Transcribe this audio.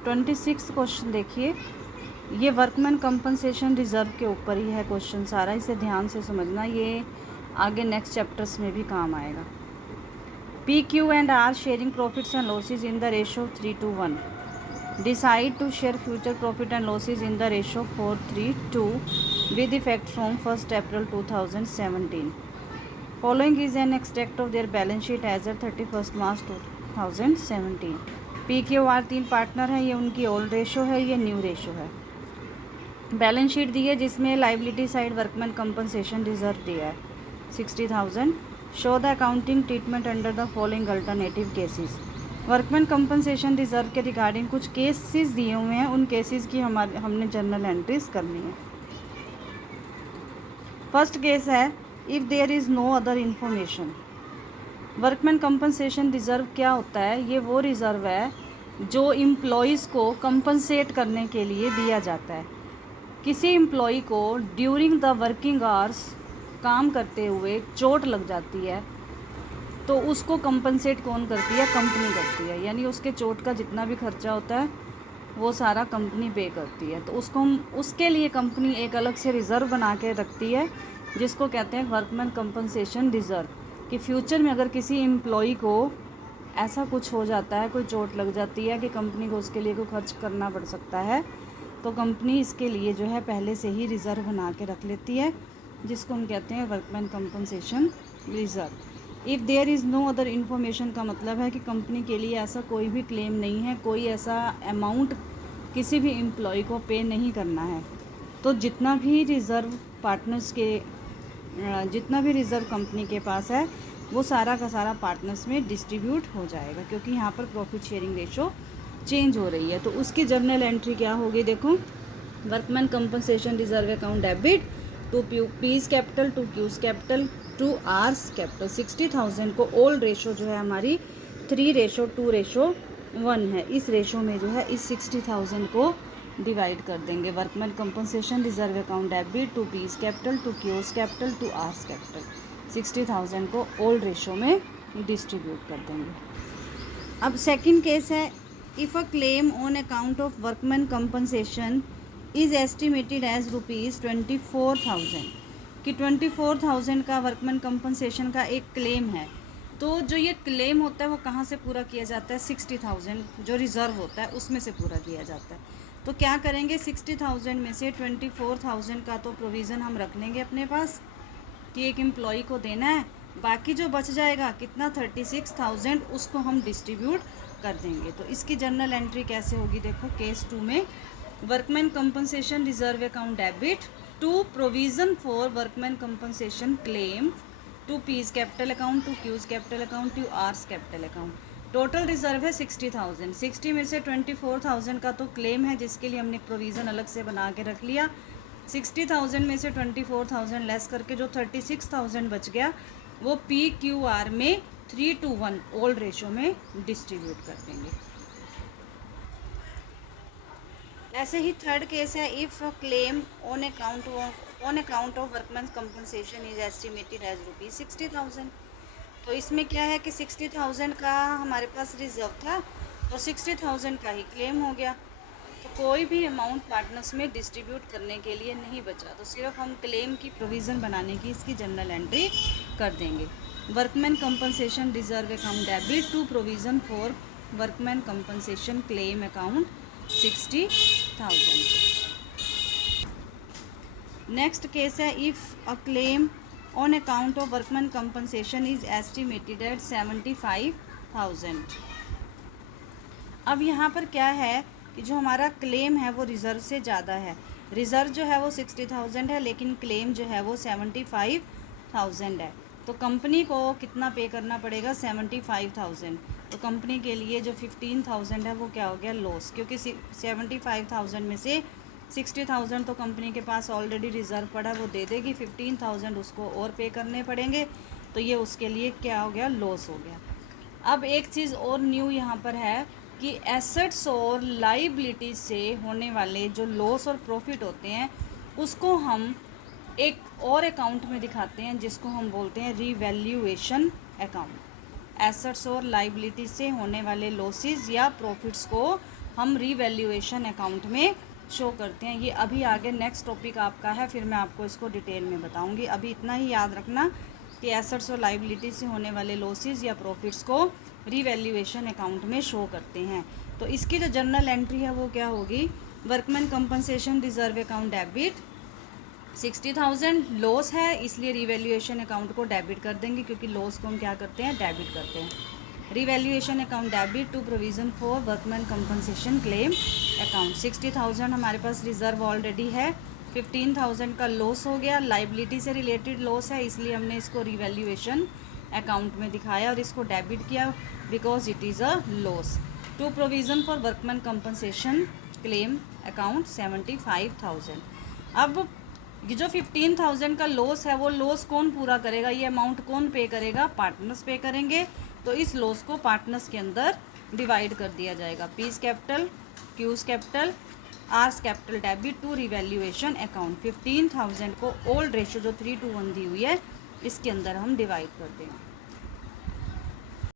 26 question देखिए, ये workman compensation reserve के ऊपर ही है क्वेश्चन सारा, इसे ध्यान से समझना, ये आगे नेक्स्ट चैप्टर्स में भी काम आएगा। P Q and R sharing profits and losses in the ratio 3:1। Decide to share future profit and losses in the ratio 4:2 with effect from 1st April 2017. Following is an extract of their balance sheet as at 31st March 2017. P Q R 3 partner है, ये उनकी old ratio है, ये new ratio है। Balance sheet दी है जिसमें liability side workman compensation reserve दिया है 60,000। Show the accounting treatment under the following alternative cases. Workman compensation reserve के रिगार्डिंग कुछ केसेस दिए हुए हैं, उन केसेस की हमने जर्नल एंट्रीज करनी है। फर्स्ट केस है if there is no other information. Workman compensation reserve क्या होता है? ये वो रिज़र्व है जो एम्प्लॉयज़ को कंपनसेट करने के लिए दिया जाता है। किसी एम्प्लॉय को ड्यूरिंग द वर्किंग आवर्स काम करते हुए चोट लग जाती है तो उसको कंपनसेट कौन करती है? कंपनी करती है, यानी उसके चोट का जितना भी खर्चा होता है वो सारा कंपनी पे करती है। तो उसको उसके लिए कंपनी एक अलग से रिज़र्व बना के रखती है जिसको कहते हैं वर्कमैन कंपनसेशन रिज़र्व, कि फ्यूचर में अगर किसी एम्प्लॉय को ऐसा कुछ हो जाता है, कोई चोट लग जाती है कि कंपनी को उसके लिए कोई खर्च करना पड़ सकता है, तो कंपनी इसके लिए जो है पहले से ही रिज़र्व बना के रख लेती है, जिसको हम कहते हैं workman compensation reserve. If there is no other information का मतलब है कि कंपनी के लिए ऐसा कोई भी क्लेम नहीं है, कोई ऐसा अमाउंट किसी भी एम्प्लॉय को पे नहीं करना है, तो जितना भी रिज़र्व पार्टनर्स के जितना भी रिज़र्व कंपनी के पास है वो सारा का सारा पार्टनर्स में डिस्ट्रीब्यूट हो जाएगा, क्योंकि यहाँ पर प्रॉफिट शेयरिंग रेशो चेंज हो रही है। तो उसकी जर्नल एंट्री क्या होगी? देखो, workman compensation reserve account debit to P's capital, to Q's capital, to R's capital. 60,000 को ओल्ड रेशो जो है हमारी 3:2:1 है, इस रेशो में जो है इस 60,000 को डिवाइड कर देंगे। Workman compensation reserve account debit to P's capital, to Q's capital, to R's capital. 60,000 को ओल्ड रेशो में डिस्ट्रीब्यूट कर देंगे। अब सेकंड केस है if a claim on account of workman compensation is estimated as ₹24,000, कि 24,000 का वर्कमैन कंपनसेशन का एक क्लेम है। तो जो ये क्लेम होता है वो कहाँ से पूरा किया जाता है? 60,000 जो रिज़र्व होता है उसमें से पूरा किया जाता है। तो क्या करेंगे, 60,000 में से 24,000 का तो प्रोविज़न हम रख लेंगे अपने पास कि एक एम्प्लॉय को देना है, बाकी जो बच जाएगा कितना 36,000 उसको हम डिस्ट्रीब्यूट कर देंगे। तो इसकी जर्नल एंट्री कैसे होगी? देखो, केस 2 में workman compensation reserve account debit to provision for workman compensation claim, to P's capital account, to Q's capital account, to R's capital account. Total reserve है 60,000। 60 में से 24,000 का तो क्लेम है जिसके लिए हमने प्रोविज़न अलग से बना के रख लिया। 60,000 में से 24,000 लेस करके जो 36,000 बच गया वो पी क्यू आर में 3:1 ओल्ड रेशो में डिस्ट्रीब्यूट कर देंगे। ऐसे ही थर्ड केस है if claim on account of workman compensation is estimated as ₹60,000। तो इसमें क्या है कि 60,000 का हमारे पास रिजर्व था और 60,000 का ही क्लेम हो गया, तो कोई भी अमाउंट पार्टनर्स में डिस्ट्रीब्यूट करने के लिए नहीं बचा, तो सिर्फ हम क्लेम की प्रोविज़न बनाने की इसकी जर्नल एंट्री कर देंगे। Workman compensation reserve account debit to provision for workman compensation claim account 60,000। Next case है if a claim on account of workman compensation is estimated at 75,000। अब यहाँ पर क्या है कि जो हमारा क्लेम है वो रिज़र्व से ज़्यादा है। रिज़र्व जो है वो 60,000 है लेकिन क्लेम जो है वो 75,000 है, तो कंपनी को कितना पे करना पड़ेगा? 75,000। तो कंपनी के लिए जो 15,000 है वो क्या हो गया? लॉस, क्योंकि 75,000 में से 60,000 तो कंपनी के पास ऑलरेडी रिज़र्व पड़ा, वो दे देगी, 15,000 उसको और पे करने पड़ेंगे, तो ये उसके लिए क्या हो गया? लॉस हो गया। अब एक चीज़ और न्यू यहाँ पर है कि एसेट्स और लाइबिलिटी से होने वाले जो लॉस और प्रॉफिट होते हैं उसको हम एक और अकाउंट में दिखाते हैं जिसको हम बोलते हैं रीवैल्यूएशन अकाउंट। एसेट्स और लाइबिलिटी से होने वाले लॉसेस या प्रॉफिट्स को हम रीवैल्यूएशन अकाउंट में शो करते हैं। ये अभी आगे नेक्स्ट टॉपिक आपका है, फिर मैं आपको इसको डिटेल में बताऊंगी। अभी इतना ही याद रखना कि एसेट्स और लाइबिलिटी से होने वाले लॉसेस या प्रॉफिट्स को रीवैल्यूएशन अकाउंट में शो करते हैं। तो इसकी जो जर्नल एंट्री है वो क्या होगी, workman compensation reserve account debit 60,000 loss है, इसलिए रीवैल्यूएशन अकाउंट को डेबिट कर देंगे, क्योंकि लॉस को हम क्या करते हैं, डेबिट करते हैं। Revaluation account debit to provision for workman compensation claim account. 60,000 हमारे पास रिजर्व ऑलरेडी है, 15,000 का लॉस हो गया, लाइबिलिटी से रिलेटेड लॉस है, इसलिए हमने इसको रीवैल्यूएशन अकाउंट में दिखाया और इसको डेबिट किया because it is a loss. To provision for workman compensation claim account 75,000। अब ये जो 15,000 का लॉस है वो लॉस कौन पूरा करेगा, ये अमाउंट कौन पे करेगा, पार्टनर्स पे करेंगे। तो इस लॉस को पार्टनर्स के अंदर डिवाइड कर दिया जाएगा। P's capital, Q's capital, R's capital debit to revaluation account. 15,000 को ओल्ड रेशियो जो 3:1 दी हुई है इसके अंदर हम डिवाइड कर देंगे।